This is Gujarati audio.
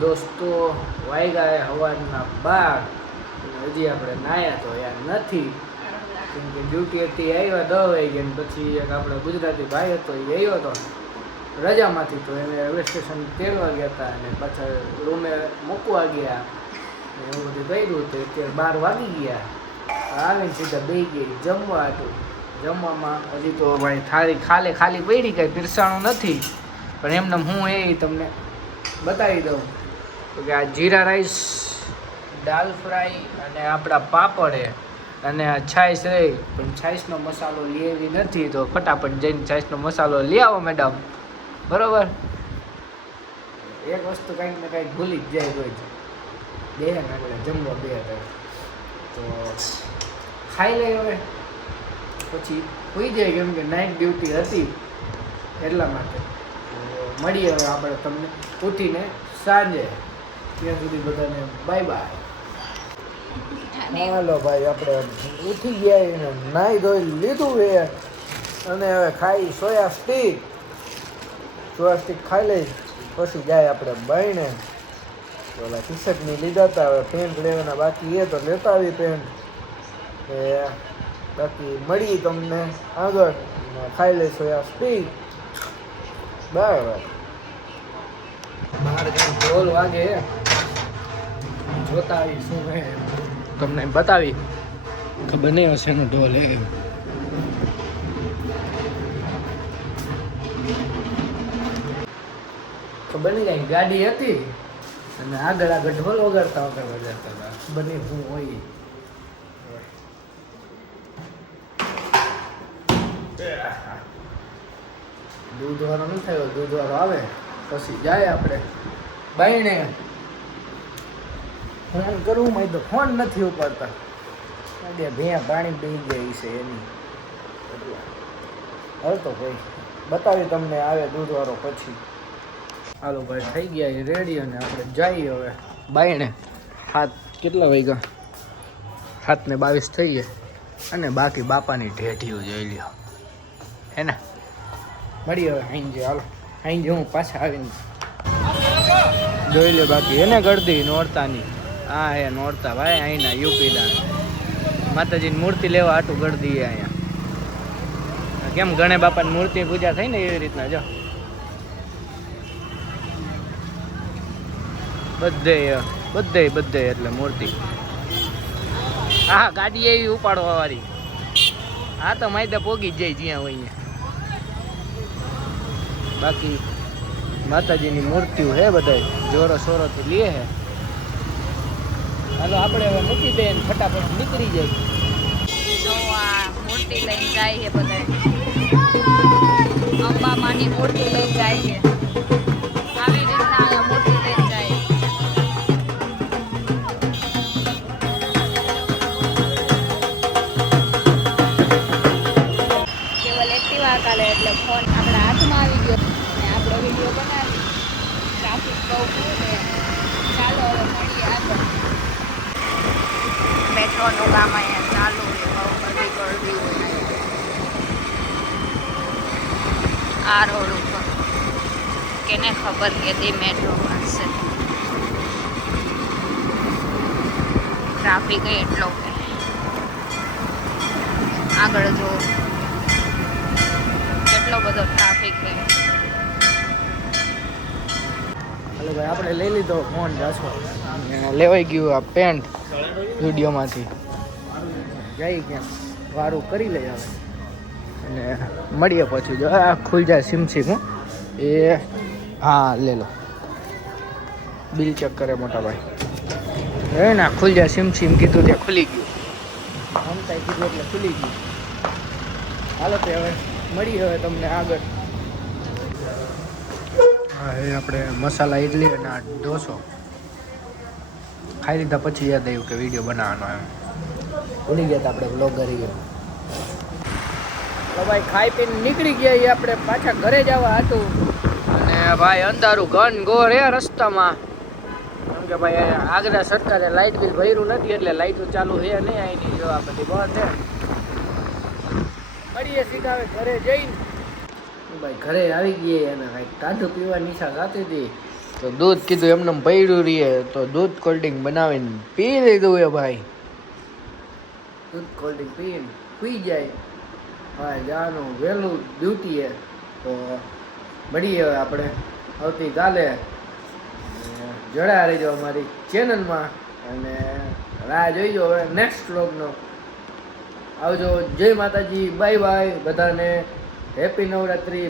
દોસ્તો વાગ્યા હવાના 12 હજી આપણે નાયા તો યાર નથી, કેમ કે ડ્યુટી હતી આવ્યા 10 વાગે ને પછી એક આપણે ગુજરાતી ભાઈ હતો એ આવ્યો હતો રજામાંથી, તો એને રેલવે સ્ટેશન તેડવા ગયા હતા અને પાછા રૂમે મૂકવા ગયા એવું બધું કર્યું તો અત્યારે 12 વાગી ગયા. આવીને સીધા બે ગઈ જમવા હતું. જમવામાં હજી તો ભાઈ થાળી ખાલી પડી, કાંઈ પીરસાણું નથી, પણ એમને હું એ તમને બતાવી દઉં તો કે આ જીરા રાઈસ, દાલ ફ્રાય અને આપણા પાપડ અને આ છાશ રહી, પણ છાશનો મસાલો લેવી નથી તો ફટાફટ જઈને છાશનો મસાલો લઈ આવો મેડમ. બરાબર, એક વસ્તુ કંઈક ને કંઈક ભૂલી જ જાય કોઈ બે ને એટલે જમવા બે તો ખાઈ લે હવે પછી હોઈ જાય, કેમ કે નાઇટ ડ્યુટી હતી એટલા માટે. મળીએ હવે આપણે તમને ઉઠીને સાંજે, ત્યાં સુધી બધાને બાય બાય. હાલો ભાઈ, આપણે ઉઠી ગયા એને નાહી ધોઈ લીધું એ અને હવે ખાઈ સોયા સ્ટીક ખાઈ લઈ પછી જાય આપણે બાઈને. ઓલા ટી શર્ટની લીધા હતા, હવે પેન્ટ લેવાના બાકી એ તો લેતા આવી પેન્ટ. બાકી મળી તમને આગળ, ખાઈ લઈ સોયા સ્ટીક. બરાબર, બહાર કંઈ ઢોલ વાગે જોતા આવી શું હે તમને બતાવી, ખબર નહીં હશે એનો ઢોલ હે. ખબર નહીં કાંઈ ગાડી હતી અને આગળ ઢોલ વગાડતા હતા. ખબર નહીં શું હોય. દૂધવાળો નથી થયો, દૂધવાળો આવે પછી જાય આપણે બાઈને. ફોન કરવું હોય તો ફોન નથી ઉપાડતા, ભેયા પાણી પી ગઈ છે એની. હવે તો ભાઈ બતાવી તમને આવે દૂધવાળો પછી. હાલો ભાઈ, થઈ ગયા એ રેડી અને આપણે જઈએ હવે બાઈને. હાથ કેટલા વાગ્યા? 7:22 થઈ ગયા અને બાકી બાપાની ઢેઢીઓ જોઈ લ્યો હે ને. મળીએ હવે હાઈંજે. હાલો હાઈંજે હું પાછા આવીને જોઈ લે બાકી એને ગળદી નોરતાની. હા હે નોરતા ભાઈ, અહીંના યુપીના માતાજીની મૂર્તિ લેવા આટું ગળદી અહીંયા. કેમ ગણે બાપાની મૂર્તિ પૂજા થઈ ને એવી રીતના જો બધે એટલે મૂર્તિ. હા ગાડી એવી ઉપાડવા વાળી. હા તો માયદા પોગી જ જાય જ્યાં હોય અહીંયા. બાકી માતાજીની મૂર્તિઓ હે બધા જોરો સોરોથી લે હે. હાલો આપણે હવે મૂકી દઈએ ને ફટાફટ નીકળી જાય. તો આ મૂર્તિ લઈને જાય છે બધા, અંબામાની મૂર્તિ લઈને જાય છે. આવી રીતના આ મૂર્તિ લઈને જાય. કેવલ એક્ટિવા કાલે એટલે ફોન આપણા હાથમાં આવી ગયો અને આપણો વિડીયો બનાવી. ટ્રાફિક બહુ છે, ચાલો હવે મળીએ આગળ. મેટ્રોનું કામ અહીંયા ચાલુ છે, બહુ બધી ગરદી હોય આ રોડ ઉપર. કેને ખબર કે તે મેટ્રો બનશે. ટ્રાફિક એટલો કે આગળ જો કેટલો બધો ટ્રાફિક છે. હાલો ભાઈ, આપણે લઈ લીધો ફોન જાસો, લેવાઈ ગયું આ પેન્ટ વિડીયોમાંથી. જઈ ક્યાં વારું કરી લઈ આવે અને મળીએ પછી. જો આ ખુલ જાય સિમ હું એ. હા લે લો, બિલ ચેક કરે મોટા ભાઈ. હે ના ખુલ જાય સિમ કીધું ત્યાં ખુલી ગયું. મમતાએ કીધું એટલે ખુલી ગયું. હાલો તે હવે મળીએ હવે તમને આગળ. હા એ આપણે મસાલા ઇડલી અને આ ઢોસો ખાઈ લીધા પછી યાદ આવ્યું કે વિડીયો બનાવવાનો એમ. ભૂલી ગયા હતા આપણે બ્લોગર ગયો. તો ભાઈ ખાઈ પીને નીકળી ગયા એ આપણે પાછા ઘરે જવા હતું. અને ભાઈ અંધારું ઘન ઘોર હે રસ્તામાં, કેમ કે ભાઈ આગ્રા સરકારે લાઇટ બિલ ભર્યું નથી એટલે લાઇટો ચાલુ છે નહીં. અહીંની જો આ બધી બંધ છે. મળીએ સીધા હવે ઘરે જઈને. ભાઈ ઘરે આવી ગઈ અને કાંઈક ટાઢું પીવાની ઈચ્છા થતી હતી તો દૂધ કીધું એમને પડ્યું રહીએ તો દૂધ કોલ્ડ ડ્રિંક બનાવીને પી લીધું એ ભાઈ. દૂધ કોલ્ડ ડ્રિંક પીને પી જાય. હા જવાનું વહેલું ડ્યુટીએ. તો મળીએ હવે આપણે આવતીકાલે. જોડાયા રહેજો અમારી ચેનલમાં અને રાહ જોઈજો હવે નેક્સ્ટ વ્લોગનો. આવજો. જય માતાજી. બાય બાય બધાને. હેપી નવરાત્રી.